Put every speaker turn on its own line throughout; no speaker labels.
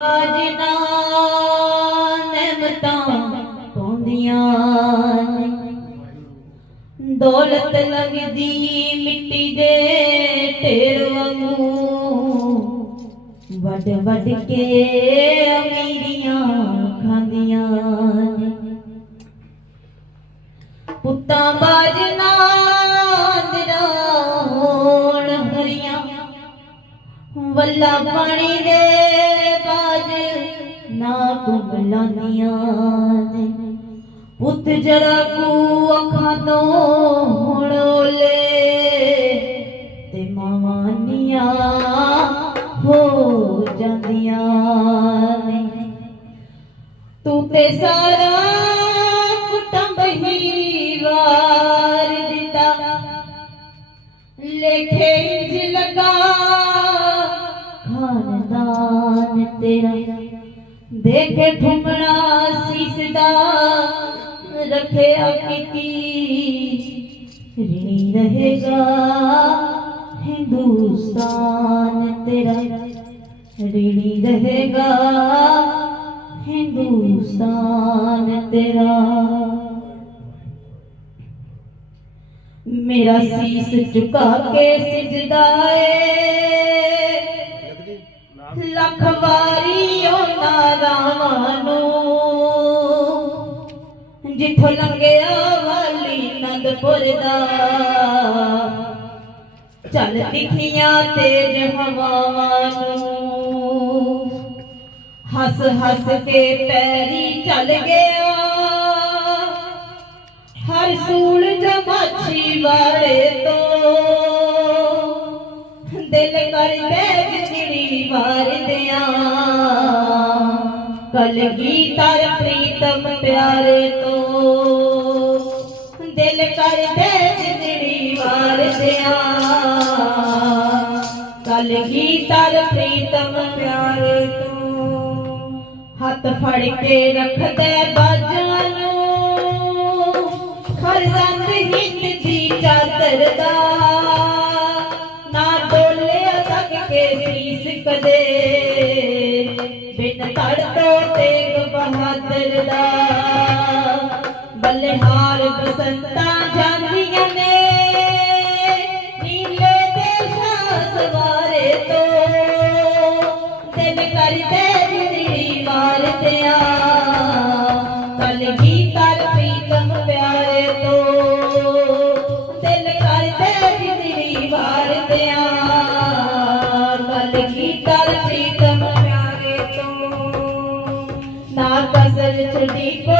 ਅਜਨਾ ਨਮਤਾਂ ਪਾਉਂਦੀਆਂ ਦੌਲਤ ਲੱਗਦੀ ਮਿੱਟੀ ਦੇ ਢੇਰ ਵਾਂਗੂ। ਵੱਡ ਵੱਡ ਕੇ ਅਮੀਰੀਆਂ ਖਾਂਦੀਆਂ ਪੁੱਤਾਂ ਬਾਜਨਾ ਦਿਨਾ ਹੋਣ ਹਰੀਆਂ। ਵੱਲਾ ਪਾਣੀ ਦੇ ਨਾ ਕੁੰਬਲਾਂਦੀਆਂ ਨੇ। ਪੁੱਤ ਜਰਾ ਕੂ ਅੱਖਾਂ ਤੋਂ ਹੁਣ ਓਲੇ ਤੇ ਮਾਵਾਨੀਆਂ ਹੋ ਜਾਂਦੀਆਂ ਨੇ। ਤੂੰ ਤੇ ਸਾਰਾ ਕੁਟੰਬ ਹੀ ਵਾਰ ਦਿੱਤਾ। ਲੇਖੇ ਇੰਜ ਲਗਾ खानदान तेरा। देखे ठुमड़ा सीसदा रखे अकिती। ऋणी रहेगा हिंदुस्तान तेरा। ऋणी रहेगा हिंदुस्तान तेरा। मेरा शीस झुका के सिजदाए ਲੱਖ ਵਾਰੀ ਉਹਨਾਂ ਰਾਵਾਂ ਨੂੰ। ਜਿੱਥੋਂ ਲੰਘਿਆ ਵਾਲੀ ਨੰਦਪੁਰ ਦਾ। ਚੱਲ ਦਿਖੀਆਂ ਤੇਜ ਹਵਾਵਾਂ ਨੂੰ। ਹੱਸ ਹੱਸ ਕੇ ਪੈਰੀ ਚੱਲ ਗਿਆ। ਹਰ ਸੂਲ ਜਮਾਛੀ ਵਾਲੇ ਤੋਂ। ਦਿਲ ਕਰਦੇ ਵਿਛੜੀ ਵਾਰਦਿਆਂ। ਕਲਗੀ ਤਰ ਪ੍ਰੀਤਮ ਪਿਆਰੇ ਤੋਂ ਦਿਲ ਕਰਦੇ ਵਿਛੜੀ ਵਾਰਦਿਆਂ। ਕਲਗੀ ਤਰ ਪ੍ਰੀਤਮ ਪਿਆਰੇ ਤੋਂ ਹੱਥ ਫੜ ਕੇ ਰੱਖਦੇ ਬਾਜਾਂ ਨੂੰ। ਖਰਜ਼ੰਦ ਹਿੰਦ ਬਸੰਤਾਂ ਜਾਂਦੀਆਂ ਨੇ ਨੀਲੇ ਦੇਸ਼ਾਂ ਸਵਾਰੇ ਤੋਂ। ਦਿਲ ਕਰਦੇ ਜਿੰਦੜੀ ਮਾਰਦਿਆਂ ਕਲਗੀ ਕਰ ਪ੍ਰੀਤਮ ਪਿਆਰੇ ਤੋਂ। ਦਿਲ ਕਰਦੇ ਜਿੰਦੜੀ ਮਾਰਦਿਆਂ ਕਲਗੀ ਕਰ ਪ੍ਰੀਤਮ ਪਿਆਰੇ ਤੋਂ। ਨਾ ਕਸਰ ਛੁੱਟੀ ਕੋਈ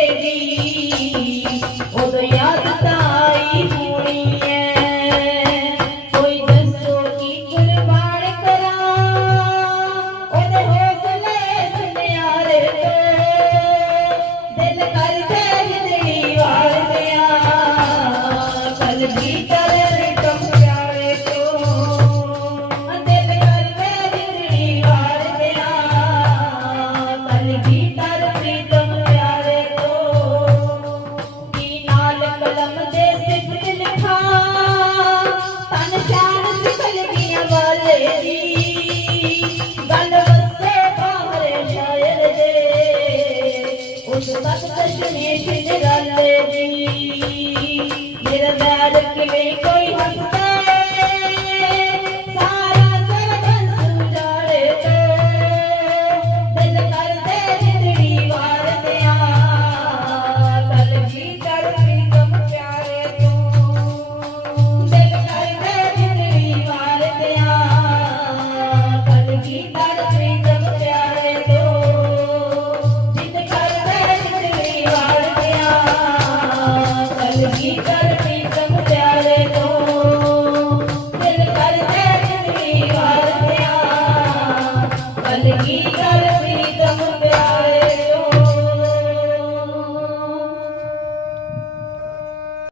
रे